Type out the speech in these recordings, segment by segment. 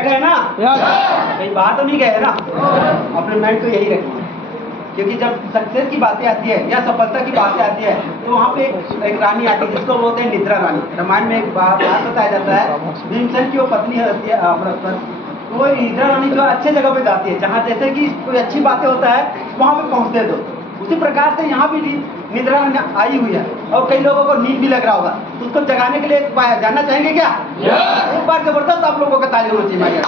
बैठे हैं ना? कहीं बाहर तो नहीं गए ना? अपने माइंड तो यही रखें, क्योंकि जब सक्सेस की बातें आती है या सफलता की बातें आती है तो वहाँ पे एक रानी आती है जिसको बोलते हैं निद्रा रानी। रामायण में एक बात बताया जाता है, भीमसेन की वो पत्नी होती है बृहस्पति, तो वो निद्रा रानी जो अच्छे जगह पे जाती है जहाँ जैसे कि कोई अच्छी बातें होता है वहाँ पे पहुँचते हैं दोस्तों। उसी प्रकार से यहाँ भी निद्रा रानी आई हुई है और कई लोगों को नींद भी लग रहा होगा, तो उसको जगाने के लिए एक बार जानना चाहेंगे क्या? एक बार जबरदस्त आप लोगों का ताली होना चाहिए।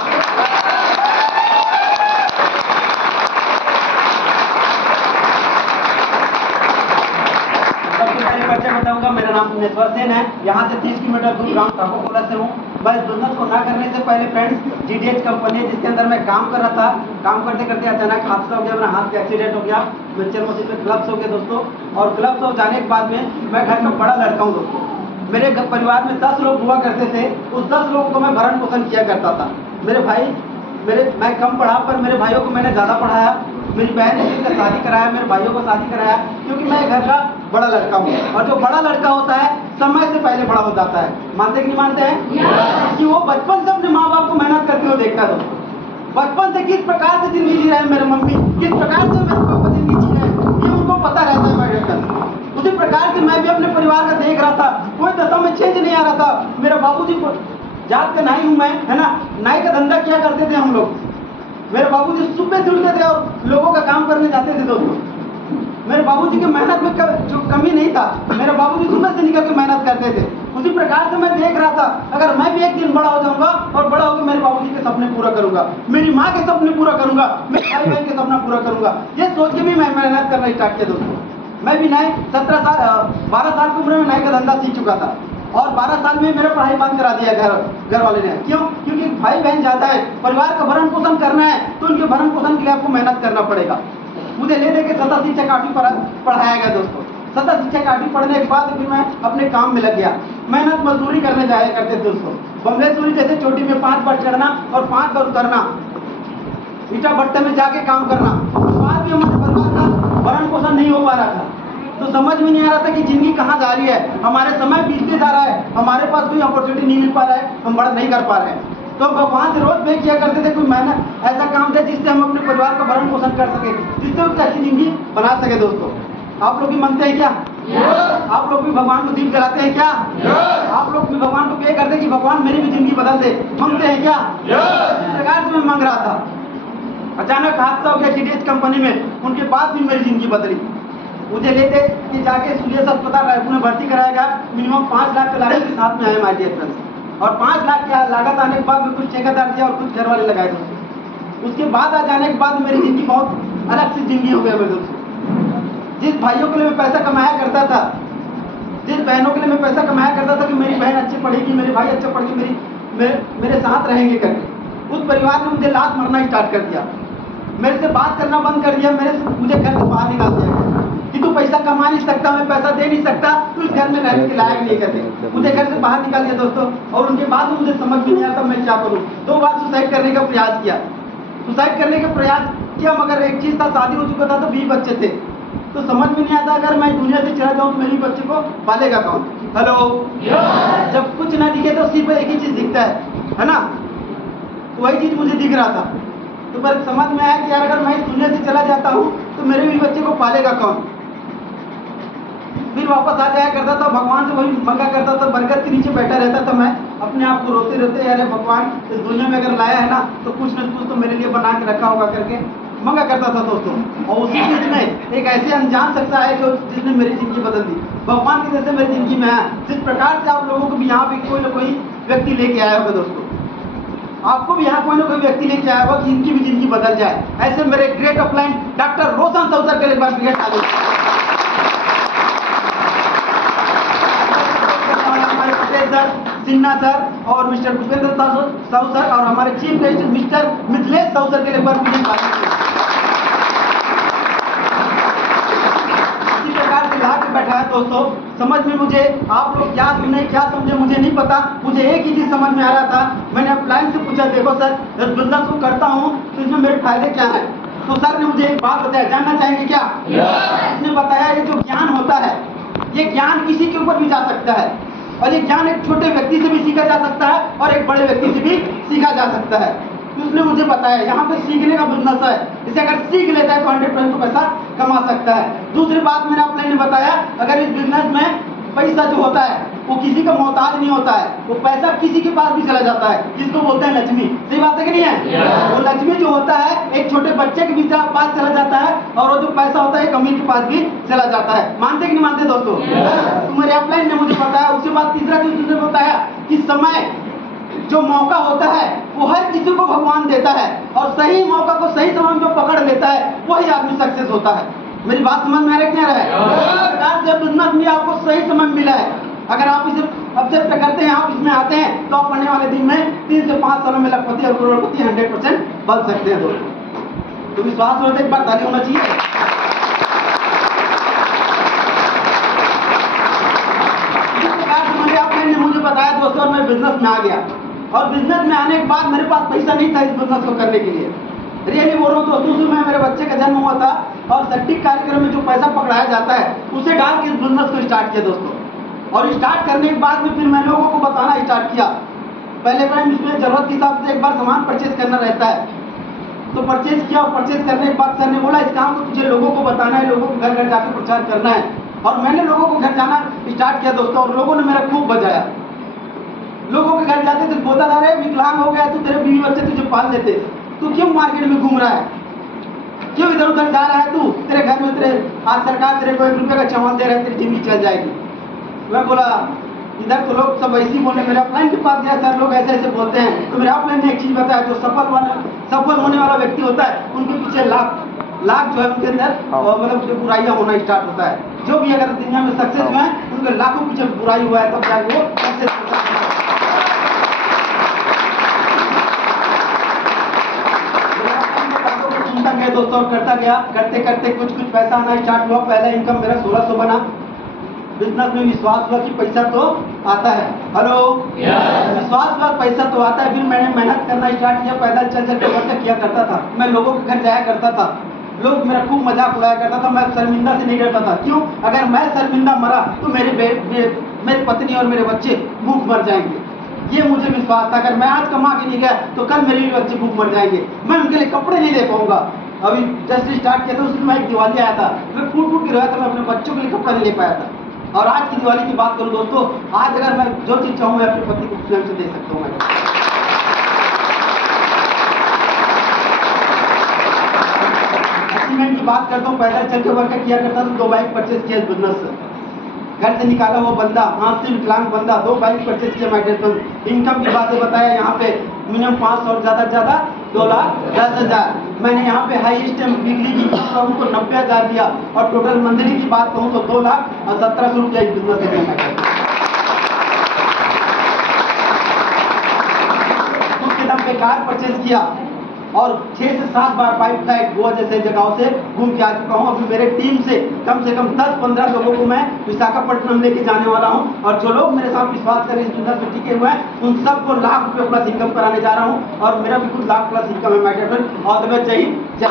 बताऊंगा, मेरा नाम सुनेश्वर सेन है, यहाँ से 30 किलोमीटर दूर गांव ठाकुरकोला से हूँ। मैं बिजनेस को ना करने से पहले फ्रेंड्स जीडीएच कंपनी है जिसके अंदर मैं काम कर रहा था। काम करते करते अचानक हादसा हो गया, मेरा हाथ का एक्सीडेंट हो गया, मिक्सचर मशीन पे ग्लव्स हो गए दोस्तों। और ग्लव्स हो जाने के बाद में मैं घर का बड़ा लड़का हूँ दोस्तों। मेरे परिवार में 10 लोग हुआ करते थे, उस 10 लोगों को मैं भरण पोषण किया करता था। मैं कम पढ़ा पर मेरे भाइयों को मैंने ज़्यादा पढ़ाया। मेरी बहन ने जिसका शादी कराया, मेरे भाइयों को शादी कराया, क्योंकि मैं घर का बड़ा लड़का हूँ। और जो बड़ा लड़का होता है समय से पहले बड़ा हो जाता है। मानते कि नहीं मानते हैं? कि वो बचपन से अपने माँ बाप को मेहनत करते हुए देखता है। बचपन से किस प्रकार से जिंदगी जी रहे हैं मेरे मम्मी, किस प्रकार से मेरे पापा जिंदगी जी रहे हैं, ये उनको पता रहता है मेरे। उसी प्रकार से मैं भी अपने परिवार का देख रहा था, कोई दशा में चेंज नहीं आ रहा था। मेरा बाबूजी जात का नाई हूँ मैं, है ना, नाई का धंधा किया करते थे हम लोग। मेरे बाबूजी सुबह से उठते थे और लोगों का काम करने जाते थे दोस्तों। मेरे बाबूजी की मेहनत में जो कमी नहीं था, मेरे बाबूजी सुबह से निकल के मेहनत करते थे। उसी प्रकार से मैं देख रहा था, अगर मैं भी एक दिन बड़ा हो जाऊंगा और बड़ा होकर मेरे बाबूजी के सपने पूरा करूंगा, मेरी माँ के सपने पूरा करूंगा, मेरे भाई बहन के सपना पूरा करूंगा, ये सोच के भी मैं मेहनत करना स्टार्ट किया दोस्तों। मैं भी 12 साल की उम्र में नाई का धंधा सीख चुका था और 12 साल में मेरा पढ़ाई बंद करा दिया घर वाले ने। क्यों? क्योंकि भाई बहन ज़्यादा है, परिवार का भरण पोषण करना है, तो उनके भरण पोषण के लिए आपको मेहनत करना पड़ेगा। मुझे ले दे के 7 शिक्षा का 8वीं पढ़ाया गया दोस्तों। 7 शिक्षा का 8वीं पढ़ने के बाद फिर मैं अपने काम में लग गया। मेहनत मजदूरी करने जाया करते थे दोस्तों। बम्बलेश्वरी जैसे चोटी में 5 बार चढ़ना और 5 बार उतरना, ईटा भट्टे में जाके काम करना, उसके बाद भी हमारे परिवार का भरण पोषण नहीं हो पा रहा था। तो समझ में नहीं आ रहा था कि जिंदगी कहाँ जा रही है, हमारे समय बीतते जा रहा है, हमारे पास कोई अपॉर्चुनिटी नहीं मिल पा रहा है, हम बड़ा नहीं कर पा रहे हैं। तो भगवान से रोज पे किया करते थे कोई मेहनत ऐसा काम था जिससे हम अपने परिवार का भरण पोषण कर सके, जिससे उसकी अच्छी जिंदगी बना सके दोस्तों। आप लोग भी मानते हैं क्या? आप लोग भी भगवान को दिल कराते हैं क्या? आप लोग भी भगवान को प्रे करते हैं कि भगवान मेरी भी जिंदगी बदल दे, मांगते हैं क्या? इस प्रकार से मैं मांग रहा था। अचानक हादसा हो गया जीडीएच कंपनी में, उनके बाद भी मेरी जिंदगी बदली। मुझे लेते कि जाके सूर्य अस्पताल रायपुर में भर्ती कराया गया। मिनिमम 5 लाख के लागत के साथ में आए माय डियर फ्रेंड्स। और 5 लाख की लागत आने के बाद में कुछ ठेकेदार दिया और कुछ घर वाले लगाए दोस्तों। उसके बाद आ जाने के बाद मेरी जिंदगी बहुत अलग सी जिंदगी हो गई मेरे दोस्तों। जिस भाइयों के लिए मैं पैसा कमाया करता था, जिस बहनों के लिए मैं पैसा कमाया करता था कि मेरी बहन अच्छी पढ़ेगी, मेरे भाई अच्छे पढ़ के मेरे साथ रहेंगे करके, उस परिवार ने मुझे लात मारना स्टार्ट कर दिया। मेरे से बात करना बंद कर दिया, मुझे घर से बाहर निकाल दिया कि तू पैसा कमा नहीं सकता, मैं पैसा दे नहीं सकता, तू इस घर में रहने के लायक नहीं करते। मुझे घर से बाहर निकाल दिया दोस्तों। और उनके बाद मुझे समझ में नहीं आता मैं क्या करूँ। 2 बार सुसाइड करने का प्रयास किया, मगर एक चीज था, शादी हो चुका था तो 20 बच्चे थे। तो समझ में नहीं आता अगर मैं दुनिया से चला जाऊँ तो मेरी बच्चे को पालेगा कौन? हेलो, जब कुछ ना दिखे तो सिर्फ एक ही चीज दिखता है ना? तो वही चीज मुझे दिख रहा था। तो पर समझ में आया कि यार अगर मैं इस दुनिया से चला जाता हूँ तो मेरे भी बच्चे को पालेगा कौन? फिर वापस आ जाया करता था, भगवान से वही मंगा करता था, बरगद के नीचे बैठा रहता था मैं अपने आप को रोते रोते, अरे भगवान इस दुनिया में अगर लाया है ना तो कुछ न कुछ तो मेरे लिए बना के रखा होगा करके मंगा करता था दोस्तों। और उसी बीच में एक ऐसे अनजान शख्स आया जिसने मेरी जिंदगी बदल दी। भगवान की जैसे मेरी जिंदगी में आया, जिस प्रकार से आप लोगों को भी यहाँ पे कोई ना कोई व्यक्ति लेके आया होगा दोस्तों। आपको भी यहाँ कोई ना कोई व्यक्ति लेके आया होगा कि इनकी भी जिंदगी बदल जाए। ऐसे मेरे ग्रेट अपलाइन डॉक्टर रोशन सौसर के लिए एक बार क्रिकेट चालू, सर, सिन्हा सर और मिस्टर भूपेंद्र साहू सर और हमारे chief guest mister Mithilesh Sahu sir के लिए बार इसी प्रकार से ला के बैठा है दोस्तों। समझ में मुझे आप लोग क्या सुने क्या समझे मुझे नहीं पता, मुझे एक ही चीज समझ में आ रहा था। मैंने अपलाइन से पूछा, देखो सर जब बिजनेस को करता हूँ तो इसमें मेरे फायदे क्या है? तो सर ने मुझे एक बात बताया, जानना चाहेंगे क्या? उसने बताया ये जो ज्ञान होता है, ये ज्ञान किसी के ऊपर भी जा सकता है। और ये ज्ञान एक छोटे व्यक्ति से भी सीखा जा सकता है और एक बड़े व्यक्ति से भी सीखा जा सकता है। तो उसने मुझे बताया यहाँ पे सीखने का बिजनेस है, इसे अगर सीख लेता है तो 100% तो पैसा कमा सकता है। दूसरी बात मैंने आपने ने बताया, अगर इस बिजनेस में पैसा जो होता है वो किसी का मोहताज नहीं होता है, वो पैसा किसी के पास भी चला जाता है, जिसको बोलते हैं लक्ष्मी। सही बात है कि नहीं है? वो लक्ष्मी जो होता है एक छोटे बच्चे के भी पास चला जाता है और वो जो पैसा होता है एक अमीर के पास भी चला जाता है। मानते कि नहीं मानते दोस्तों? तो मेरे अपलाइन ने मुझे बताया। उसके बाद तीसरा चीज उसने बताया कि समय जो मौका होता है वो हर किसी को भगवान देता है और सही मौका को सही समय में जो पकड़ लेता है वही आदमी सक्सेस होता है। मेरी बात समझ में आ रहा है? बिजनेस में आपको सही समय मिला है, अगर आप इसे ऑब्जेक्ट करते हैं, आप इसमें आते हैं तो आप पढ़ने वाले दिन में 3 से 5 सालों में लखपति और करोड़पति 100% बन सकते हैं दोस्तों। तो विश्वास हो तो एक बार ताली होना चाहिए। इस प्रकार से मैंने आपने मुझे बताया दोस्तों, मैं बिजनेस में आ गया और बिजनेस में आने के बाद मेरे पास पैसा नहीं था इस बिजनेस को करने के लिए। रियली बोल रहा हूँ दोस्तों, उसमें मेरे बच्चे का जन्म हुआ था और सटीक कार्यक्रम में जो पैसा पकड़ाया जाता है उसे डाल के इस बिजनेस को स्टार्ट किया दोस्तों। और स्टार्ट करने के बाद में फिर मैं लोगों को बताना स्टार्ट किया। पहले टाइम इसमें जरूरत के हिसाब से एक बार सामान परचेज करना रहता है, तो परचेज किया और परचेज करने के बाद सर ने बोला इस काम को तुझे लोगों को बताना है, लोगों को घर घर जाकर प्रचार करना है। और मैंने लोगों को घर जाना स्टार्ट किया दोस्तों और लोगों ने मेरा खूब बजाया। लोगों के घर जाते थे, बोलता था अरे विकलांग हो गया, तू तेरे बीवी बच्चे तुझे पाल देते, तू क्यों मार्केट में घूम रहा है, क्यों इधर उधर जा रहा है, तू तेरे घर में तेरे आज सरकार तेरे को 1 रुपये का चावल दे रहा है, तेरी जिंदगी चल जाएगी। मैं बोला इधर तो लोग सब ऐसे ही बोले। मेरे अपलाइन के पास गया, सर लोग ऐसे ऐसे बोलते हैं। तो मेरे अपलाइन ने एक चीज बताया, जो सफल होने वाला व्यक्ति होता है उनके पीछे लाख जो है उनके अंदर मतलब जो बुराइयां होना स्टार्ट होता है। जो भी अगर दुनिया में सक्सेस हुआ है उनके लाखों पीछे बुराई हुआ है तब जाके वो सक्सेस होता है। दोस्तों करता गया, करते करते कुछ पैसा आना स्टार्ट हुआ। पहला इनकम मेरा 1600 बना। बिजनेस में विश्वास हुआ कि पैसा तो आता है। हेलो, विश्वास हुआ पैसा तो आता है। फिर मैंने मेहनत करना स्टार्ट किया, पैदल चल चल के वर्क किया करता था। मैं लोगों के घर जाया करता था, लोग मेरा खूब मजाक उड़ाया करता था। मैं शर्मिंदा से नहीं करता था। क्यों? अगर मैं शर्मिंदा मरा तो मेरी पत्नी और मेरे बच्चे भूख मर जाएंगे। ये मुझे विश्वास था। अगर मैं आज कमा के नहीं गया तो कल मेरे बच्चे भूख मर जाएंगे, मैं उनके लिए कपड़े नहीं दे पाऊंगा। अभी जस्ट स्टार्ट किया था, उसमें एक दिवाली आया था, मैं फूट के रोया था, मैं अपने बच्चों के लिए कपड़ा नहीं ले पाया था। और आज की दिवाली की बात करूं दोस्तों, आज अगर मैं जो चीज चाहूँ मैं अपने पति को स्वयं से दे सकता हूँ। अचीवमेंट की बात करता हूँ, पैदल चल के वर्क किया करता था। 2 बाइक परचेज किया बिजनेस से, घर से निकाला वो बंदा, हाथ से विकलांग बंदा, 2 बाइक परचेज किया माइग्रेट। इनकम की बातें बताया, यहाँ पे मिनिमम 500 ज्यादा से ज्यादा 2,10,000। मैंने यहाँ पे हाईएस्ट बिजली की कहूँ तो 90,000 दिया और टोटल मंथली की बात कहूँ तो 2,17,000 रुपया इस बिजनेस से देना। उसके दम पे कार परचेज किया और 6 से 7 बार बाइक फ्लाइट गोवा जैसे जगहों से घूम के आ चुका हूँ। अभी मेरे टीम से कम 10-15 लोगों को मैं विशाखापट्टनम लेके जाने वाला हूँ और जो लोग मेरे साथ विश्वास कर इस बिजनेस में टिके हुए हैं उन सबको लाख रुपये प्लस इनकम कराने जा रहा हूँ और मेरा भी कुछ लाख प्लस इनकम है। और जय हिंद, जय